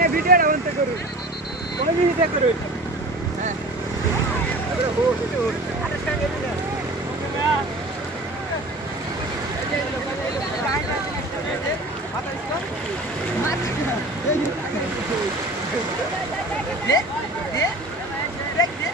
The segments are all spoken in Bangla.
मैंने वीडियो डाउन तो करूँ कोई भी वीडियो करूँ हाँ अरे हो अरे स्टैंड है ना माता इसको दे देख दे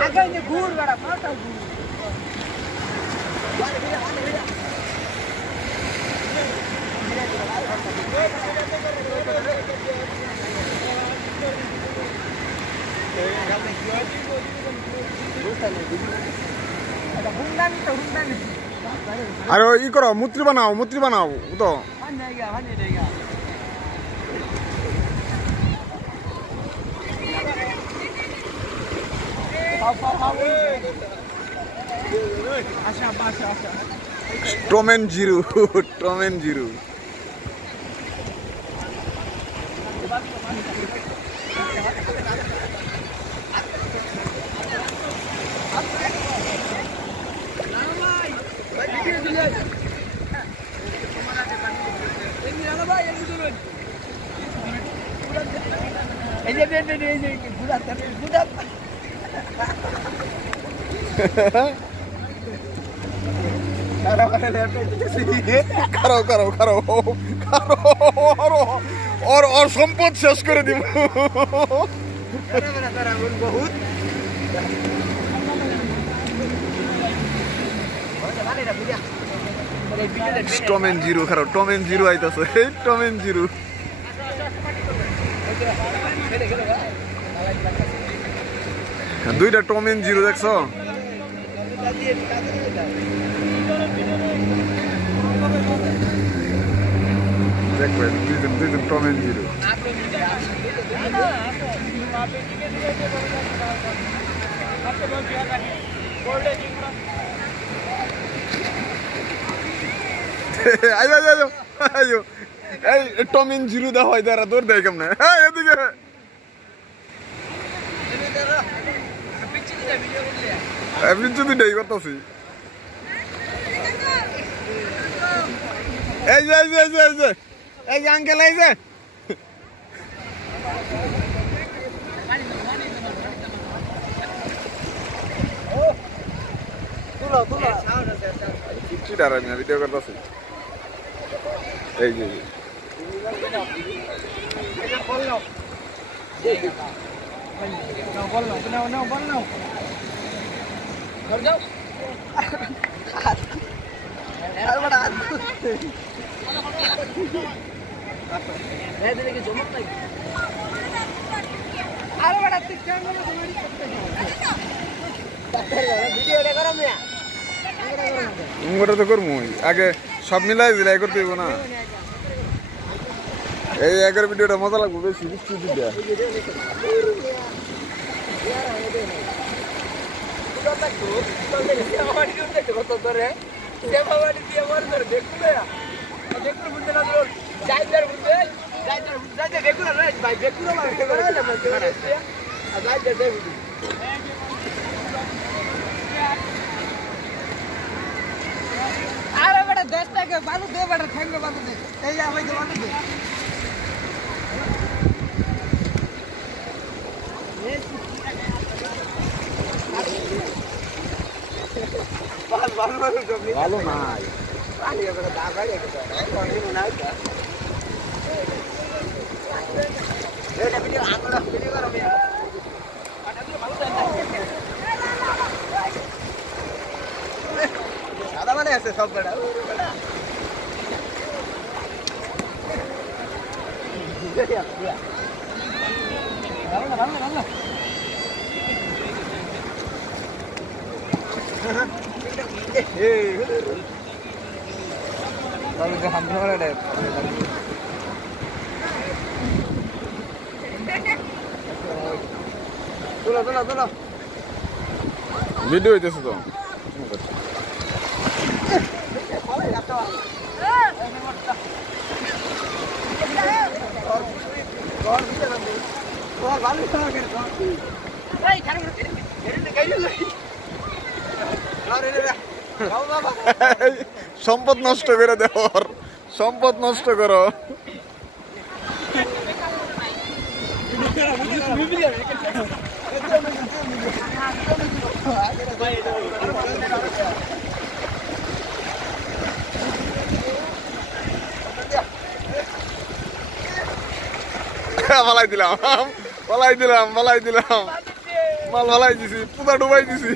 agaknya gur bada mata gur अरे ये करो मूत्री बनाओ तो टॉम एंड जीरो करो और संपद शेष करे দিব टॉम एंड जीरो करो टॉम एंड जीरो आइताছে टॉम एंड जीरो দুইটা টম এন্ড জিরো দেখছো দেখো দুইজন টম এন্ড জিরো আইও এই টম এন্ড জিরো দা হয় তারা দৌড় দেয় কেমনে হ্যাঁ এদিকে বিচ্ছু দুইটাই করতেছি এই যে আঙ্কেল এই যে কিচ্ছু ডারাই না ভিডিও করতেছি এই যে बोल घर जाओ अरे बड़ा मैं तेरे की जमक नहीं अरे बड़ा तिक कैमरा में तुम्हारी वीडियो रे करो मैं মোটা তো করমু আগে সব মিলাই দিলাই করতে হইব না এই আগের ভিডিওটা মজা লাগবে বেশি বেশি দিদা अरे बड़ा 10 टका बालू दे बड़ा ठेंगे बालू दे ए जा भाई बालू दे ভালো নাই পানি বড় দা গাড়ি পানি নাই का এটা ভিডিও আমরা ভিডিও করব আমি আটা দিয়ে ভালো যায় সাদা মানে আছে সব বড় বড় ভিডিও হইতেছে তো সম্পদ নষ্ট করে দেওয়ার সম্পদ নষ্ট করো পালাই দিলাম মাল ফালাই দিছি পুতা ডুবাই দিছি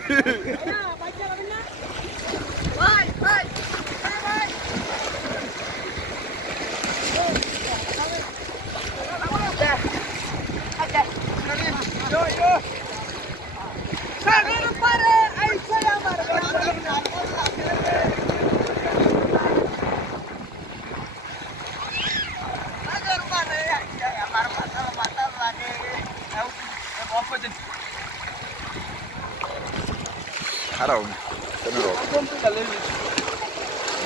খারাপ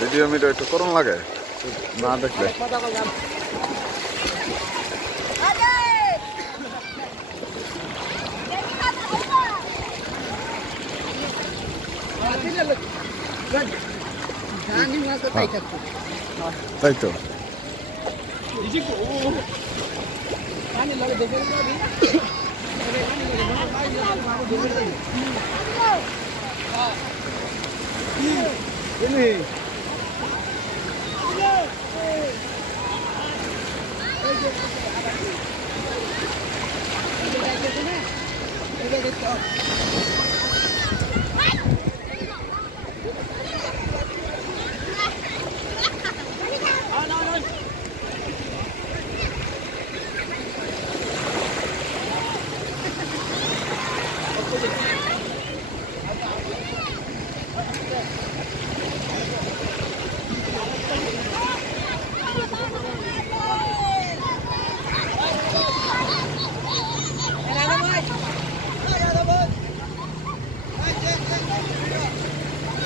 ভিডিও মিডিও একটু করুন লাগে না দেখলে তাই তো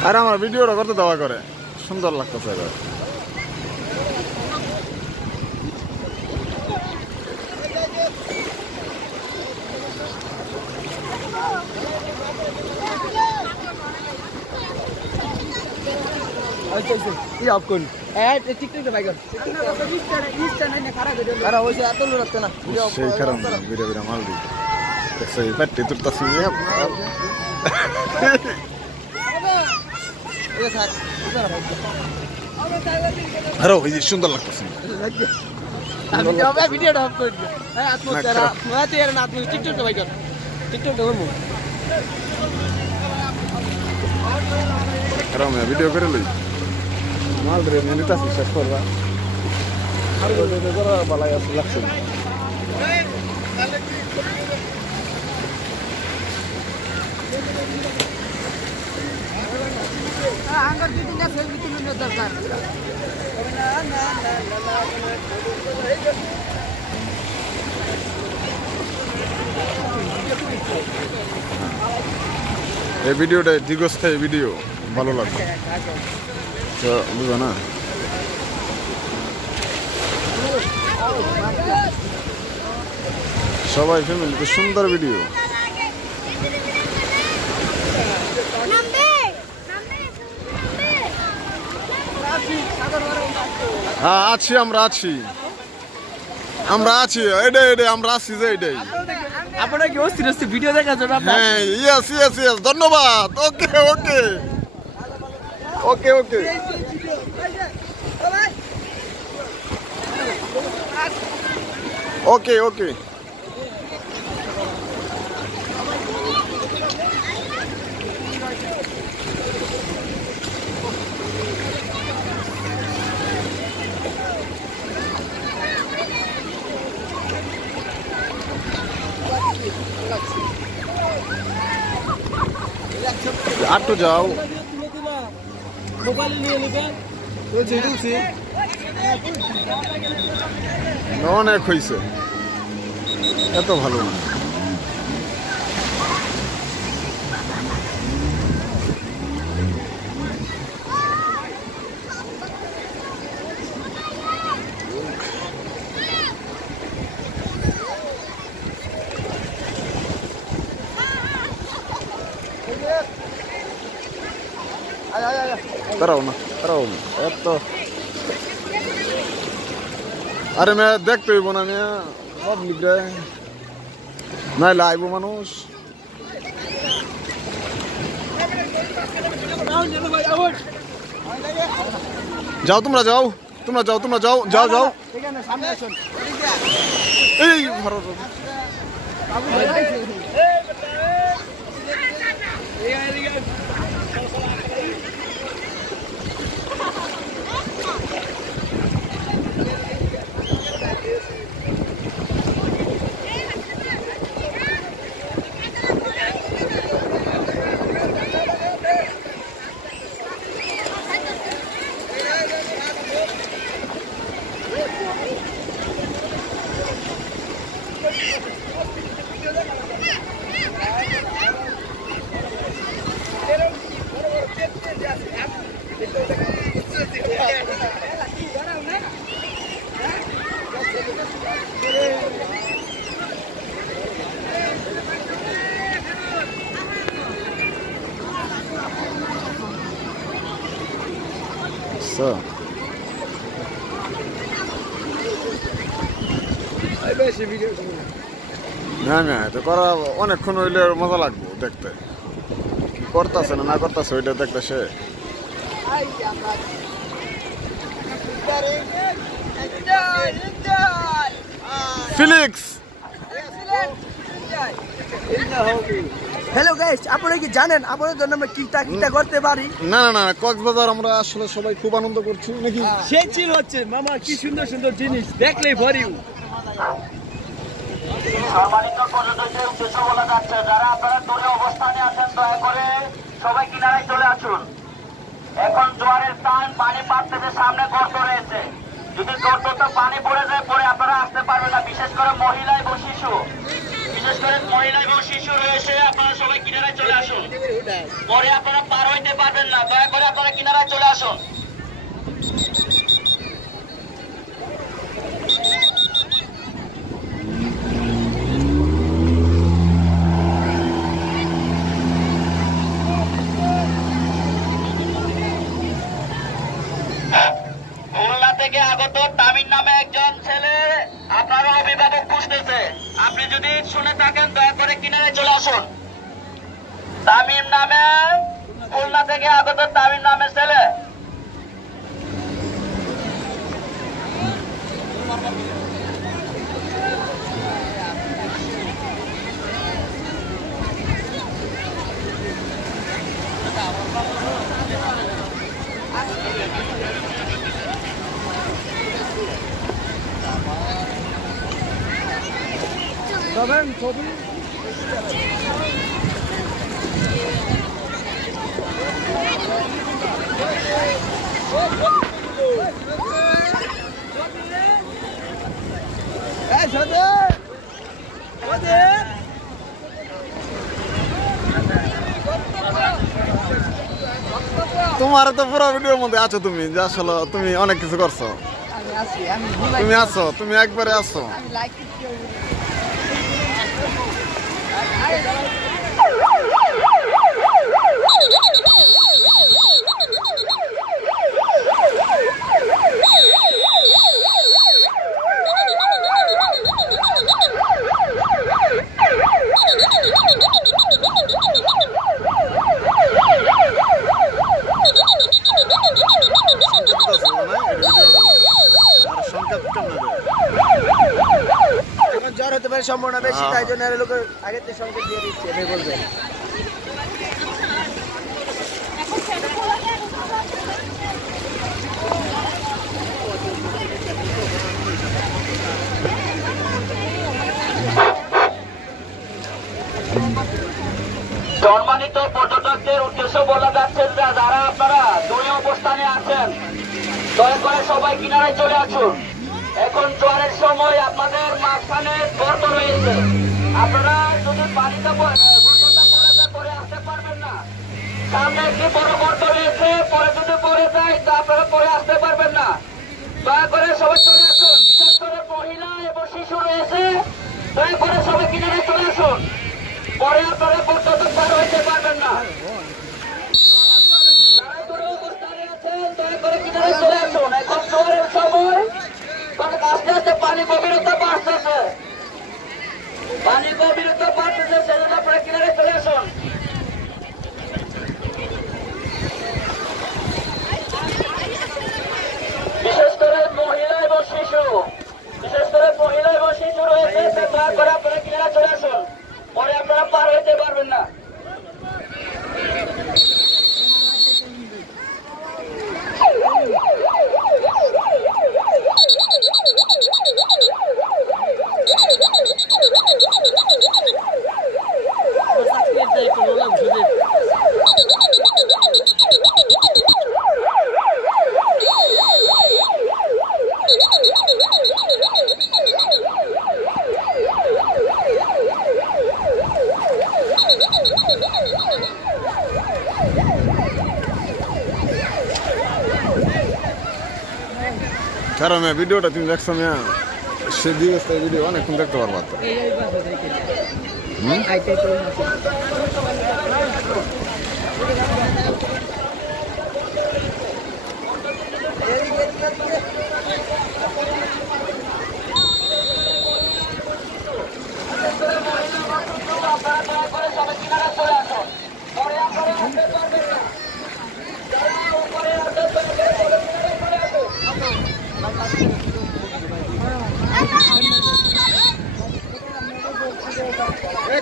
আর আমার ভিডিওটা করতে দেওয়া করে সুন্দর লাগতেছে এবার সেই কারণে ভিডিও ভিডিও মাল দিই সেই পাটি তুলতেছি আরো ওই সুন্দর লাগতেছে ভিডিও করে লই মাল রে নিতাছি শেষ করবা আর বালাই লাগছে এই ভিডিওটা দীর্ঘস্থায়ী ভিডিও ভালো লাগবে তো বুঝো না সবাই ফ্যামিলিতে সুন্দর ভিডিও হ্যাঁ আছি আমরা আছি এটাই আমরা আছি যে এটাই আপনারা কি অস্থির ভিডিও দেখার জন্য হ্যাঁ ইয়েস ধন্যবাদ ওকে ওকে আর তো যাও মোবাইল নিয়ে নেবেন অনেক হয়েছে এত ভালো না Terau na. Eto. Are me দেখতে হইব না মিয়া পাবলিক রে নাই লাইব মানুষ যাও তোমরা যাও এখানে সামনে আসুন এই ভালো So. না এটা করা অনেকক্ষণ হইলে মজা লাগবে দেখতে কি করতেছে না করতেছে ওইটা দেখতে সে ফিলিক্স হ্যালো গাইস আপনারা কি জানেন আপনাদের জন্য আমরা কিটা করতে পারি না কক্সবাজার আমরা আসলে সবাই খুব আনন্দ করছি নাকি সেই চিল হচ্ছে মামা কি সুন্দর সুন্দর জিনিস দেখলেই ভরিউ সম্মানিত পর্যটকদের উদ্দেশ্য বলা যাচ্ছে যারা আপনারা দূরে অবস্থানে আছেন দয়া করে সবাই কিনারায় চলে আসুন এখন জোয়ারের টান পানি পাততে সামনে গর্ত রয়েছে যদি গর্তটা পানি পড়ে যায় পরে আপনারা আসতে পারবেন না বিশেষ করে মহিলা এবং শিশু রয়েছে আপনারা সবাই কিনারায় চলে আসুন পরে আপনারা পার হইতে পারবেন না দয়া করে আপনারা কিনারায় চলে আসুন থেকে আগত তামিম নামে একজন ছেলে আপনার অভিভাবক খুঁজতেছে আপনি যদি শুনে থাকেন দয়া করে কিনারে চলে আসুন তামিম নামে খুলনা থেকে আগত তামিম নামে ছেলে ছবি তোমার তো পুরো ভিডিওর মধ্যে আছো তুমি যে আসলে তুমি অনেক কিছু করছো তুমি আছো তুমি একবারে আছো জ্বর হতে পারে সম্ভাবনা বেশি তাই জন্য লোকের আগে থেকে সংকেত দিয়ে দিচ্ছে এটাই বলবে সম্মানিত পর্যটকদের উদ্দেশ্য বলা যাচ্ছে যে যারা আপনারা দুই অবস্থানে আছেন দয়া করে সবাই কিনারায় চলে আসুন। এখন জোয়ারের সময় আপনাদের মাঝখানে গর্ত রয়েছে, আপনারা যদি পানিতে গর্তটা পরে আসতে পারবেন না। সামনে একটি বড় গর্ত রয়েছে, পরে যদি পড়ে যায় তা আপনারা পরে আসতে পারবেন না। দয়া করে সবাই চলে আসুন, বিশেষ করে মহিলা এবং শিশু রয়েছে, দয়া করে সবাই কিনারায় চলে আসুন, পরে আপনারা পর্যটক পার হইতে পারবেন না। যারা দূরে অবস্থানে আছেন দয়া করে কিনারায় চলে আসুন। এখন জোয়ারের সময় আস্তে আস্তে পানি গভীরতা বাড়তেছে, সেজন্য আপনারা কিনারায় চলে আসুন। বিশেষ করে মহিলা এবং শিশু রয়েছে, দয়া করে আপনারা কিনারায় চলে আসুন, পরে আপনারা পার হইতে পারবেন না। কারণ ভিডিওটা তুমি দেখছো না, সেদিকে ভিডিও অনেকক্ষণ দেখতে পারবা তো।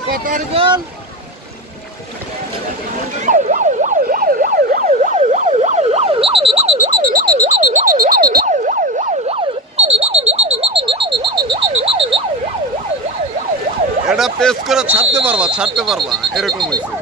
কথার বল এটা পেস করে ছাড়তে পারবা এরকম হয়েছে।